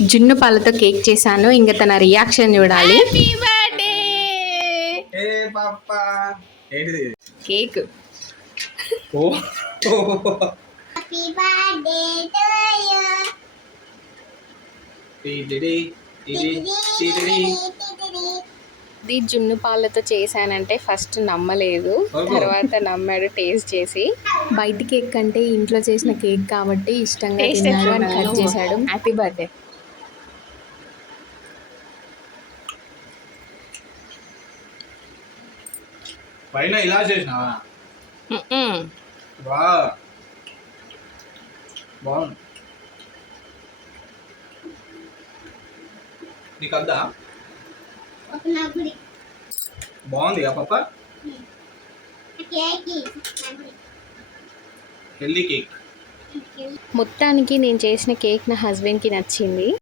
జున్ను పాలతో కేక్ చేశాను. ఇంకా తన రియాక్షన్ చూడాలి. కేక్ ఇది జున్ను పాలతో చేశానంటే ఫస్ట్ నమ్మలేదు, తర్వాత నమ్మాడు టేస్ట్ చేసి. బయట కేక్ కంటే ఇంట్లో చేసిన కేక్ కాబట్టి ఇష్టంగా తిన్నాడు అని కట్ చేశాడు. Happy birthday. పైన ఇలా చేసినావా? బాగుంది. నీకు అద్దా? బాగుంది పాప. Healthy cake. మొత్తానికి నేను చేసిన కేక్ నా హస్బెండ్కి నచ్చింది.